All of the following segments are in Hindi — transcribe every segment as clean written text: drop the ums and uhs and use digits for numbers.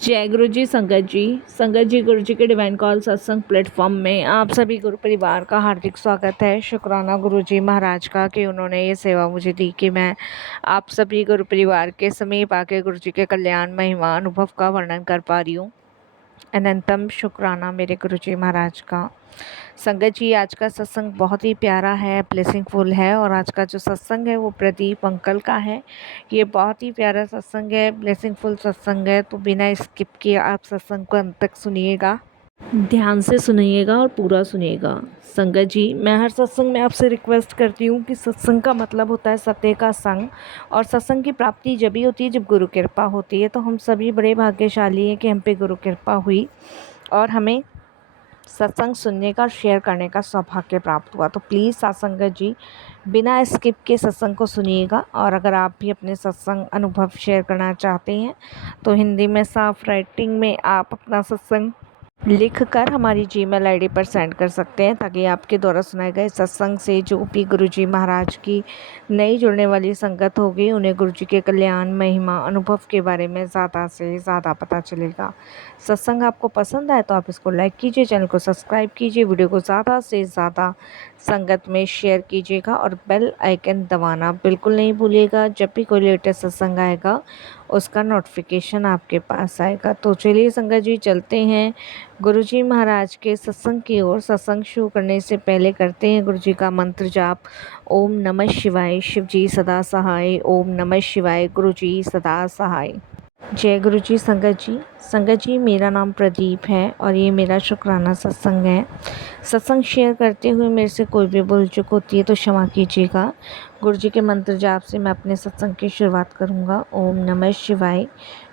जय गुरु जी। संगत जी गुरु जी के डिवाइन कॉल सत्संग प्लेटफॉर्म में आप सभी गुरु परिवार का हार्दिक स्वागत है। शुक्राना गुरु जी महाराज का कि उन्होंने ये सेवा मुझे दी कि मैं आप सभी गुरु परिवार के समीप आके गुरु जी के कल्याण महिमा अनुभव का वर्णन कर पा रही हूँ। अनंतम शुक्राना मेरे गुरु जी महाराज का। संगत जी, आज का सत्संग बहुत ही प्यारा है, ब्लेसिंगफुल है। और आज का जो सत्संग है वो प्रदीप अंकल का है। ये बहुत ही प्यारा सत्संग है, ब्लेसिंगफुल सत्संग है। तो बिना स्किप किए आप सत्संग को अंत तक सुनिएगा, ध्यान से सुनिएगा और पूरा सुनिएगा। संगत जी, मैं हर सत्संग में आपसे रिक्वेस्ट करती हूँ कि सत्संग का मतलब होता है सत्य का संग, और सत्संग की प्राप्ति जब ही होती है जब गुरु कृपा होती है। तो हम सभी बड़े भाग्यशाली हैं कि हम पे गुरु कृपा हुई और हमें सत्संग सुनने का और शेयर करने का सौभाग्य प्राप्त हुआ। तो प्लीज़ सत्संगत जी, बिना स्किप के सत्संग को सुनिएगा। और अगर आप भी अपने सत्संग अनुभव शेयर करना चाहते हैं तो हिंदी में साफ राइटिंग में आप अपना सत्संग लिख कर हमारी जीमेल आईडी पर सेंड कर सकते हैं, ताकि आपके द्वारा सुनाए गए सत्संग से जो भी गुरुजी महाराज की नई जुड़ने वाली संगत होगी उन्हें गुरुजी के कल्याण महिमा अनुभव के बारे में ज़्यादा से ज़्यादा पता चलेगा। सत्संग आपको पसंद आए तो आप इसको लाइक कीजिए, चैनल को सब्सक्राइब कीजिए, वीडियो को ज़्यादा से ज़्यादा संगत में शेयर कीजिएगा और बेल आइकन दबाना बिल्कुल नहीं भूलिएगा। जब भी कोई लेटेस्ट सत्संग आएगा उसका नोटिफिकेशन आपके पास आएगा। तो चलिए संगत जी, चलते हैं गुरुजी महाराज के सत्संग की ओर। सत्संग शुरू करने से पहले करते हैं गुरुजी का मंत्र जाप। ओम नमः शिवाय, शिव जी सदा सहाय। ओम नमः शिवाय, गुरुजी सदा सहाय। जय गुरु जी। संगत जी, मेरा नाम प्रदीप है और ये मेरा शुक्राना सत्संग है। सत्संग शेयर करते हुए मेरे से कोई भी भूल चूक होती है तो क्षमा कीजिएगा। गुरु जी के मंत्र जाप से मैं अपने सत्संग की शुरुआत करूँगा। ओम नमः शिवाय,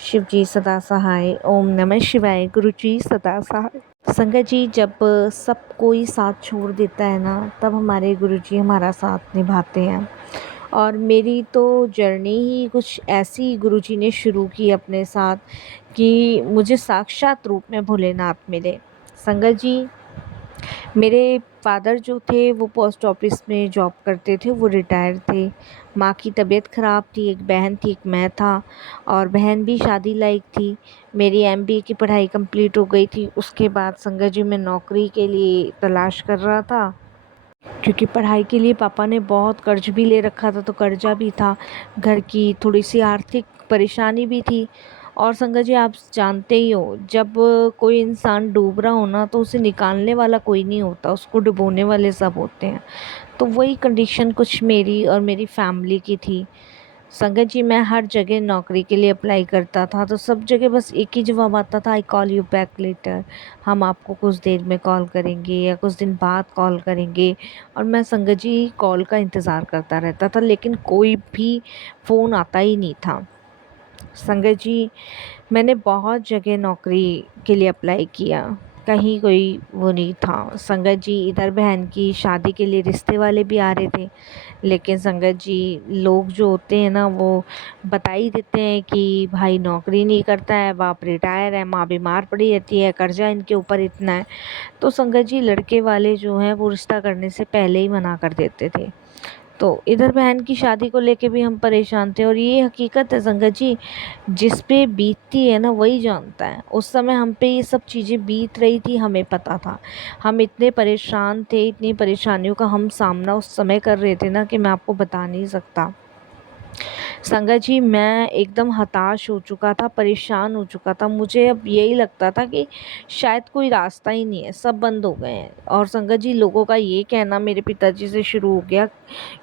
शिव जी सदा सहाय। ओम नमः शिवाय, गुरु जी सदा सहाय। संगत जी, जब सब कोई साथ छोड़ देता है ना, तब हमारे गुरु जी हमारा साथ निभाते हैं। और मेरी तो जर्नी ही कुछ ऐसी गुरुजी ने शुरू की अपने साथ कि मुझे साक्षात रूप में भोलेनाथ मिले। संगत जी, मेरे फादर जो थे वो पोस्ट ऑफिस में जॉब करते थे, वो रिटायर थे। माँ की तबीयत ख़राब थी, एक बहन थी, एक मैं था, और बहन भी शादी लायक थी। मेरी एमबीए की पढ़ाई कंप्लीट हो गई थी। उसके बाद संगत जी मैं नौकरी के लिए तलाश कर रहा था, क्योंकि पढ़ाई के लिए पापा ने बहुत कर्ज भी ले रखा था, तो कर्जा भी था, घर की थोड़ी सी आर्थिक परेशानी भी थी। और संगत जी, आप जानते ही हो, जब कोई इंसान डूब रहा हो ना तो उसे निकालने वाला कोई नहीं होता, उसको डुबोने वाले सब होते हैं। तो वही कंडीशन कुछ मेरी और मेरी फैमिली की थी। संगत जी, मैं हर जगह नौकरी के लिए अप्लाई करता था तो सब जगह बस एक ही जवाब आता था, I call you back later. हम आपको कुछ देर में कॉल करेंगे या कुछ दिन बाद कॉल करेंगे। और मैं संगत जी कॉल का इंतज़ार करता रहता था, लेकिन कोई भी फ़ोन आता ही नहीं था। संगत जी, मैंने बहुत जगह नौकरी के लिए अप्लाई किया, कहीं कोई वो नहीं था। संगत जी, इधर बहन की शादी के लिए रिश्ते वाले भी आ रहे थे, लेकिन संगत जी लोग जो होते हैं ना वो बता ही देते हैं कि भाई नौकरी नहीं करता है, बाप रिटायर है, माँ बीमार पड़ी रहती है, कर्जा इनके ऊपर इतना है। तो संगत जी लड़के वाले जो हैं वो रिश्ता करने से पहले ही मना कर देते थे। तो इधर बहन की शादी को लेके भी हम परेशान थे। और ये हकीकत है संगत जी, जिस पे बीतती है ना वही जानता है। उस समय हम पे ये सब चीज़ें बीत रही थी, हमें पता था। हम इतने परेशान थे, इतनी परेशानियों का हम सामना उस समय कर रहे थे ना कि मैं आपको बता नहीं सकता। संगत जी, मैं एकदम हताश हो चुका था, परेशान हो चुका था। मुझे अब यही लगता था कि शायद कोई रास्ता ही नहीं है, सब बंद हो गए हैं। और संगत जी, लोगों का ये कहना मेरे पिताजी से शुरू हो गया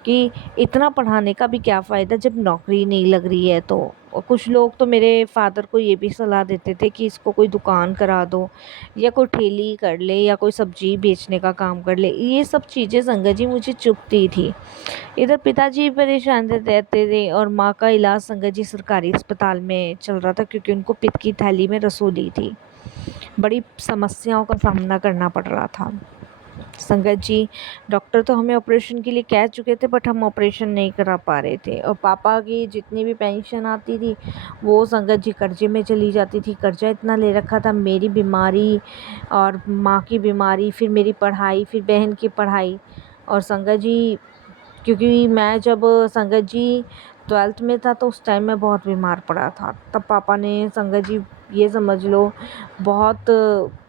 कि इतना पढ़ाने का भी क्या फ़ायदा जब नौकरी नहीं लग रही है। तो और कुछ लोग तो मेरे फादर को ये भी सलाह देते थे कि इसको कोई दुकान करा दो, या कोई ठेली कर ले, या कोई सब्जी बेचने का काम कर ले। ये सब चीज़ें संगत जी मुझे चुभती थी। इधर पिताजी परेशान रहते थे और माँ का इलाज संगत जी सरकारी अस्पताल में चल रहा था, क्योंकि उनको पित्त की थैली में रसोली थी। बड़ी समस्याओं का सामना करना पड़ रहा था। संगत जी, डॉक्टर तो हमें ऑपरेशन के लिए कह चुके थे, बट हम ऑपरेशन नहीं करा पा रहे थे। और पापा की जितनी भी पेंशन आती थी वो संगत जी कर्जे में चली जाती थी। कर्जा इतना ले रखा था, मेरी बीमारी और माँ की बीमारी, फिर मेरी पढ़ाई, फिर बहन की पढ़ाई। और संगत जी, क्योंकि मैं जब संगत जी 12th में था तो उस टाइम मैं बहुत बीमार पड़ा था। तब पापा ने संगत जी ये समझ लो बहुत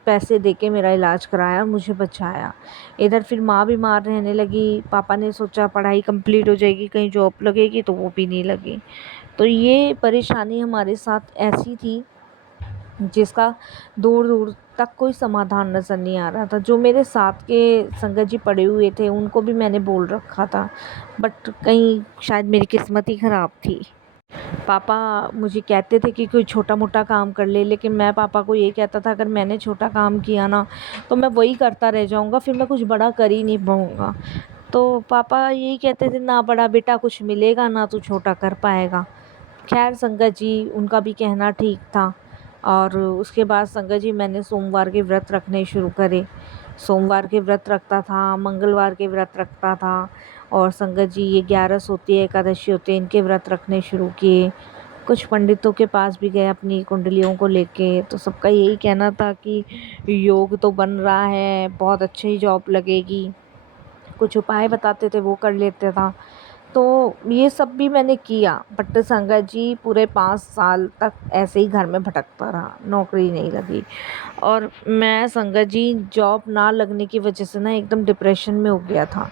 पैसे देके मेरा इलाज कराया, मुझे बचाया। इधर फिर माँ बीमार रहने लगी, पापा ने सोचा पढ़ाई कंप्लीट हो जाएगी, कहीं जॉब लगेगी, तो वो भी नहीं लगी। तो ये परेशानी हमारे साथ ऐसी थी जिसका दूर दूर तक कोई समाधान नज़र नहीं आ रहा था। जो मेरे साथ के संगत जी पड़े हुए थे उनको भी मैंने बोल रखा था, बट कहीं शायद मेरी किस्मत ही ख़राब थी। पापा मुझे कहते थे कि कोई छोटा मोटा काम कर ले, लेकिन मैं पापा को ये कहता था अगर मैंने छोटा काम किया ना तो मैं वही करता रह जाऊंगा, फिर मैं कुछ बड़ा कर ही नहीं पाऊंगा। तो पापा यही कहते थे, ना बड़ा बेटा कुछ मिलेगा ना तू छोटा कर पाएगा। खैर संगत जी उनका भी कहना ठीक था। और उसके बाद संगत जी मैंने सोमवार के व्रत रखने शुरू करे। सोमवार के व्रत रखता था, मंगलवार के व्रत रखता था, और संगत जी ये 11 होती है, एकादशी होती है, इनके व्रत रखने शुरू किए। कुछ पंडितों के पास भी गए अपनी कुंडलियों को लेके, तो सबका यही कहना था कि योग तो बन रहा है, बहुत अच्छी जॉब लगेगी। कुछ उपाय बताते थे वो कर लेते था। तो ये सब भी मैंने किया, बट संगत जी पूरे 5 साल तक ऐसे ही घर में भटकता रहा, नौकरी नहीं लगी। और मैं संगत जी जॉब ना लगने की वजह से ना एकदम डिप्रेशन में हो गया था।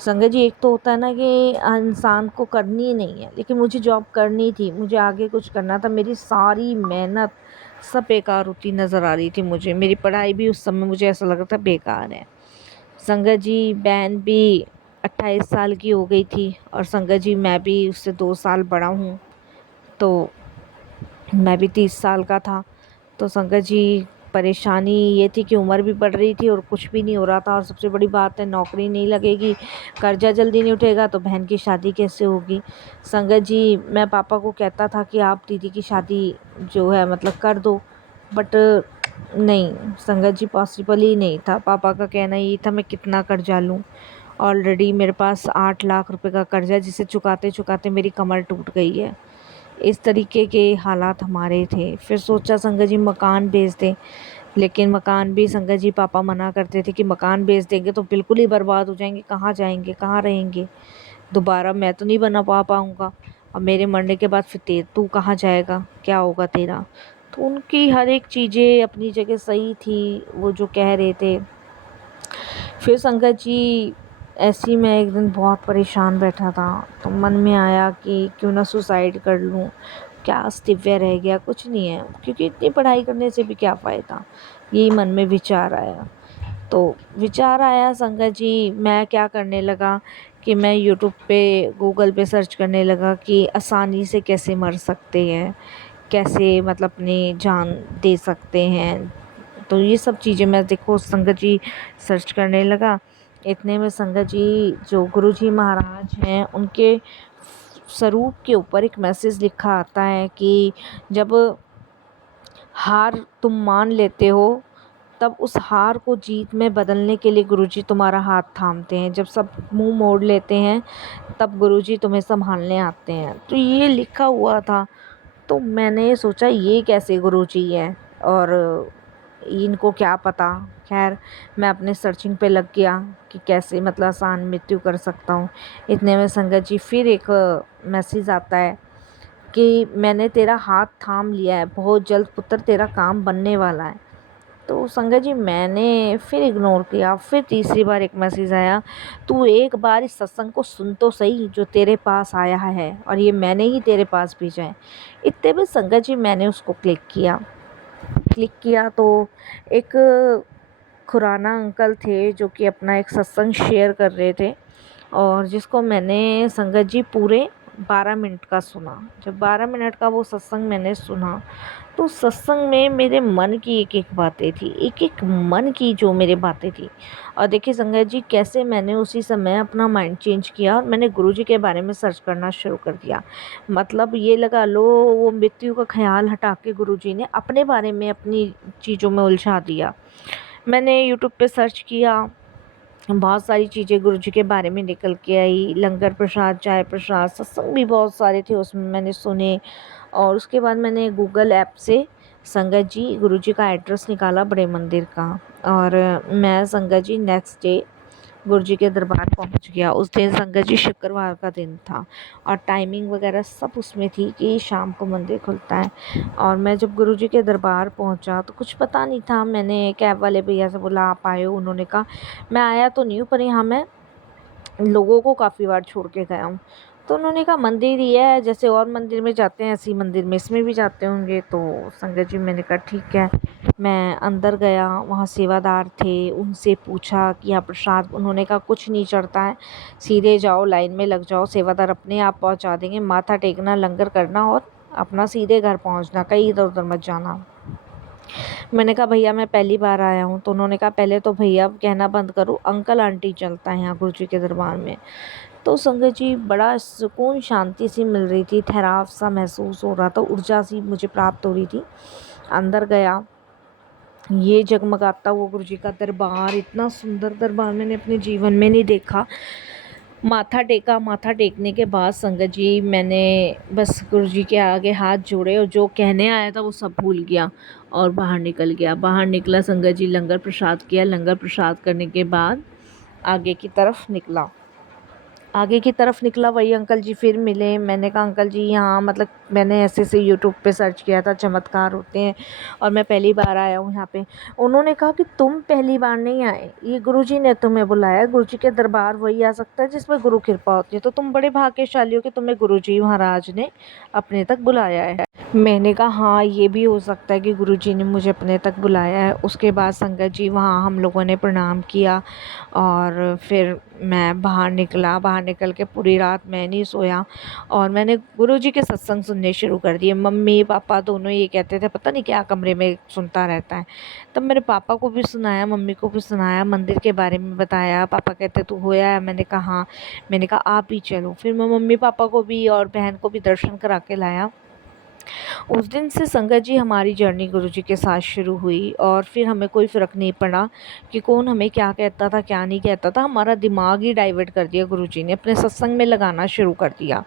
संगत जी एक तो होता है ना कि इंसान को करनी ही नहीं है, लेकिन मुझे जॉब करनी थी, मुझे आगे कुछ करना था। मेरी सारी मेहनत सब बेकार होती नज़र आ रही थी मुझे। मेरी पढ़ाई भी उस समय मुझे ऐसा लग रहा था बेकार है। संगत जी बहन भी 28 साल की हो गई थी, और संगत जी मैं भी उससे 2 साल बड़ा हूँ, तो मैं भी 30 साल का था। तो संगत जी परेशानी ये थी कि उम्र भी बढ़ रही थी और कुछ भी नहीं हो रहा था, और सबसे बड़ी बात है नौकरी नहीं लगेगी, कर्जा जल्दी नहीं उठेगा तो बहन की शादी कैसे होगी। संगत जी मैं पापा को कहता था कि आप दीदी की शादी जो है मतलब कर दो, बट नहीं संगत जी पॉसिबल ही नहीं था। पापा का कहना ये था मैं कितना कर्जा लूँ, ऑलरेडी मेरे पास 8 लाख रुपए का कर्जा, जिसे चुकाते चुकाते मेरी कमर टूट गई है। इस तरीके के हालात हमारे थे। फिर सोचा संगत जी मकान बेच दें, लेकिन मकान भी संगत जी पापा मना करते थे कि मकान बेच देंगे तो बिल्कुल ही बर्बाद हो जाएंगे, कहाँ जाएंगे, कहाँ रहेंगे, दोबारा मैं तो नहीं बना पाऊँगा, और मेरे मरने के बाद फिर तू कहाँ जाएगा, क्या होगा तेरा। तो उनकी हर एक चीज़ें अपनी जगह सही थी, वो जो कह रहे थे। फिर संगत जी ऐसे ही मैं एक दिन बहुत परेशान बैठा था, तो मन में आया कि क्यों ना सुसाइड कर लूँ, क्या अस्तित्व रह गया, कुछ नहीं है, क्योंकि इतनी पढ़ाई करने से भी क्या फ़ायदा। यही मन में विचार आया। तो विचार आया संगत जी मैं क्या करने लगा कि मैं यूट्यूब पे गूगल पे सर्च करने लगा कि आसानी से कैसे मर सकते हैं, कैसे मतलब अपनी जान दे सकते हैं। तो ये सब चीज़ें मैं देखो संगत जी सर्च करने लगा। इतने में संगत जी जो गुरुजी महाराज हैं उनके स्वरूप के ऊपर एक मैसेज लिखा आता है कि जब हार तुम मान लेते हो तब उस हार को जीत में बदलने के लिए गुरुजी तुम्हारा हाथ थामते हैं, जब सब मुंह मोड़ लेते हैं तब गुरुजी तुम्हें संभालने आते हैं। तो ये लिखा हुआ था। तो मैंने सोचा ये कैसे गुरुजी है, और इनको क्या पता। खैर मैं अपने सर्चिंग पे लग गया कि कैसे मतलब आसान मृत्यु कर सकता हूँ। इतने में संगत जी फिर एक मैसेज आता है कि मैंने तेरा हाथ थाम लिया है, बहुत जल्द पुत्र तेरा काम बनने वाला है। तो संगत जी मैंने फिर इग्नोर किया। फिर तीसरी बार एक मैसेज आया, तू एक बार इस सत्संग को सुन तो सही जो तेरे पास आया है, और ये मैंने ही तेरे पास भेजा है। इतने में संगत जी मैंने उसको क्लिक किया तो एक खुराना अंकल थे जो कि अपना एक सत्संग शेयर कर रहे थे, और जिसको मैंने संगत जी पूरे 12 मिनट का सुना। जब 12 मिनट का वो सत्संग मैंने सुना तो सत्संग में मेरे मन की एक एक बातें थी, एक एक मन की जो मेरे बातें थी। और देखिए संगत जी कैसे मैंने उसी समय अपना माइंड चेंज किया और मैंने गुरुजी के बारे में सर्च करना शुरू कर दिया। मतलब ये लगा लो वो मृत्यु का ख्याल हटा के गुरुजी ने अपने बारे में अपनी चीज़ों में उलझा दिया। मैंने यूट्यूब पे सर्च किया, बहुत सारी चीज़ें गुरुजी के बारे में निकल के आई, लंगर प्रसाद, चाय प्रसाद, सत्संग भी बहुत सारे थे उसमें मैंने सुने। और उसके बाद मैंने गूगल ऐप से संगत जी गुरुजी का एड्रेस निकाला बड़े मंदिर का, और मैं संगत जी नेक्स्ट डे गुरुजी के दरबार पहुंच गया। उस दिन संगत जी शुक्रवार का दिन था और टाइमिंग वगैरह सब उसमें थी कि शाम को मंदिर खुलता है। और मैं जब गुरुजी के दरबार पहुंचा तो कुछ पता नहीं था। मैंने कैब वाले भैया से बोला आप आए हो? उन्होंने कहा मैं आया तो नहीं हूँ, पर यहाँ मैं लोगों को काफ़ी बार छोड़ के गया हूँ। तो उन्होंने कहा मंदिर ही है, जैसे और मंदिर में जाते हैं ऐसे ही मंदिर में इसमें भी जाते होंगे। तो संगत जी मैंने कहा ठीक है। मैं अंदर गया, वहाँ सेवादार थे, उनसे पूछा कि यहाँ प्रसाद, उन्होंने कहा कुछ नहीं चढ़ता है, सीधे जाओ लाइन में लग जाओ, सेवादार अपने आप पहुँचा देंगे, माथा टेकना, लंगर करना और अपना सीधे घर पहुँचना, कहीं इधर उधर मत जाना। मैंने कहा भैया मैं पहली बार आया हूँ। तो उन्होंने कहा पहले तो भैया कहना बंद करो, अंकल आंटी चलता है यहाँ गुरुजी के दरबार में। तो संगत जी बड़ा सुकून, शांति सी मिल रही थी, ठहराव सा महसूस हो रहा था, ऊर्जा सी मुझे प्राप्त हो रही थी। अंदर गया, ये जगमगाता हुआ गुरुजी का दरबार, इतना सुंदर दरबार मैंने अपने जीवन में नहीं देखा। माथा टेका, माथा टेकने के बाद संगत जी मैंने बस गुरुजी के आगे हाथ जोड़े और जो कहने आया था वो सब भूल गया और बाहर निकल गया। बाहर निकला संगत जी, लंगर प्रसाद किया। लंगर प्रसाद करने के बाद आगे की तरफ निकला। आगे की तरफ निकला, वही अंकल जी फिर मिले। मैंने कहा अंकल जी यहाँ मतलब मैंने ऐसे ऐसे यूट्यूब पे सर्च किया था, चमत्कार होते हैं और मैं पहली बार आया हूँ यहाँ पे। उन्होंने कहा कि तुम पहली बार नहीं आए, ये गुरुजी ने तुम्हें बुलाया। गुरुजी के दरबार वही आ सकता है जिसमें गुरु कृपा होती है, तो तुम बड़े भाग्यशाली हो कि तुम्हें गुरुजी महाराज ने अपने तक बुलाया है। मैंने कहा हाँ ये भी हो सकता है कि गुरुजी ने मुझे अपने तक बुलाया है। उसके बाद संगत जी वहाँ हम लोगों ने प्रणाम किया और फिर मैं बाहर निकला। बाहर निकल के पूरी रात मैं नहीं सोया और मैंने गुरुजी के सत्संग सुनने शुरू कर दिए। मम्मी पापा दोनों ये कहते थे पता नहीं क्या कमरे में सुनता रहता है। तब मेरे पापा को भी सुनाया, मम्मी को भी सुनाया, मंदिर के बारे में बताया। पापा कहते तू होया है? मैंने कहा हाँ। मैंने कहा आप ही चलो। फिर मैं मम्मी पापा को भी और बहन को भी दर्शन करा के लाया। उस दिन से संगत जी हमारी जर्नी गुरुजी के साथ शुरू हुई और फिर हमें कोई फ़र्क नहीं पड़ा कि कौन हमें क्या कहता था क्या नहीं कहता था। हमारा दिमाग ही डाइवर्ट कर दिया गुरुजी ने, अपने सत्संग में लगाना शुरू कर दिया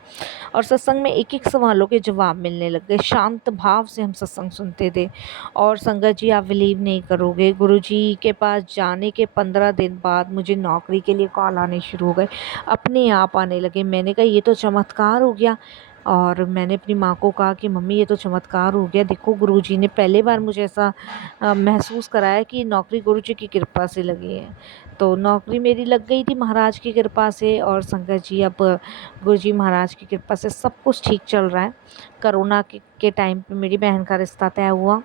और सत्संग में एक एक सवालों के जवाब मिलने लग गए। शांत भाव से हम सत्संग सुनते थे। और संगत जी आप बिलीव नहीं करोगे, गुरुजी के पास जाने के 15 दिन बाद मुझे नौकरी के लिए कॉल आने शुरू हो गए, अपने आप आने लगे। मैंने कहा ये तो चमत्कार हो गया। और मैंने अपनी माँ को कहा कि मम्मी ये तो चमत्कार हो गया, देखो गुरुजी ने पहली बार मुझे ऐसा महसूस कराया कि नौकरी गुरुजी की कृपा से लगी है। तो नौकरी मेरी लग गई थी महाराज की कृपा से। और संगत जी अब गुरुजी महाराज की कृपा से सब कुछ ठीक चल रहा है। कोरोना के टाइम पे मेरी बहन का रिश्ता तय हुआ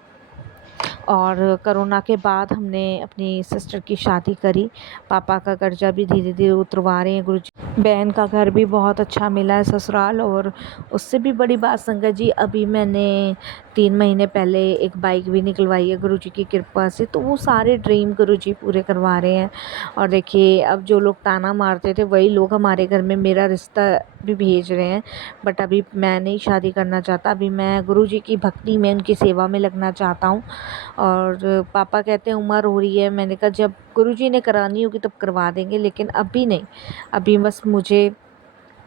और कोरोना के बाद हमने अपनी सिस्टर की शादी करी। पापा का कर्जा भी धीरे धीरे उतरवा रहे हैं गुरुजी। बहन का घर भी बहुत अच्छा मिला है ससुराल। और उससे भी बड़ी बात संगत जी, अभी मैंने 3 महीने पहले एक बाइक भी निकलवाई है गुरुजी की कृपा से। तो वो सारे ड्रीम गुरुजी पूरे करवा रहे हैं। और देखिए अब जो लोग ताना मारते थे वही लोग हमारे घर में मेरा रिश्ता भी भेज रहे हैं। बट अभी मैं नहीं शादी करना चाहता, अभी मैं गुरुजी की भक्ति में, उनकी सेवा में लगना चाहता हूँ। और पापा कहते हैं उम्र हो रही है। मैंने कहा जब गुरुजी ने करानी होगी तब करवा देंगे, लेकिन अभी नहीं। अभी बस मुझे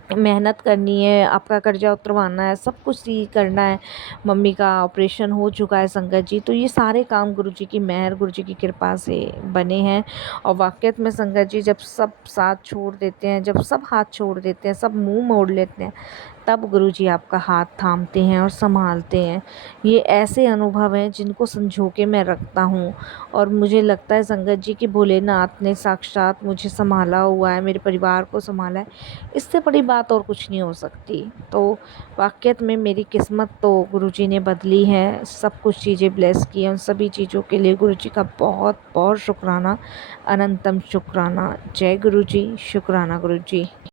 मेहनत करनी है, आपका कर्जा उतरवाना है, सब कुछ ही करना है। मम्मी का ऑपरेशन हो चुका है संगत जी। तो ये सारे काम गुरुजी की मेहर, गुरुजी की कृपा से बने हैं। और वाक़ई में संगत जी जब सब साथ छोड़ देते हैं, जब सब हाथ छोड़ देते हैं, सब मुंह मोड़ लेते हैं, तब गुरुजी आपका हाथ थामते हैं और संभालते हैं। ये ऐसे अनुभव हैं जिनको संजो के मैं रखता हूँ। और मुझे लगता है संगत जी कि भोलेनाथ ने साक्षात मुझे संभाला हुआ है, मेरे परिवार को संभाला है। इससे बड़ी बात और कुछ नहीं हो सकती। तो वाक़ई में मेरी किस्मत तो गुरुजी ने बदली है, सब कुछ चीज़ें ब्लेस की हैं। उन सभी चीज़ों के लिए गुरुजी का बहुत बहुत शुक्राना, अनंतम शुक्राना। जय गुरुजी, शुक्राना गुरुजी।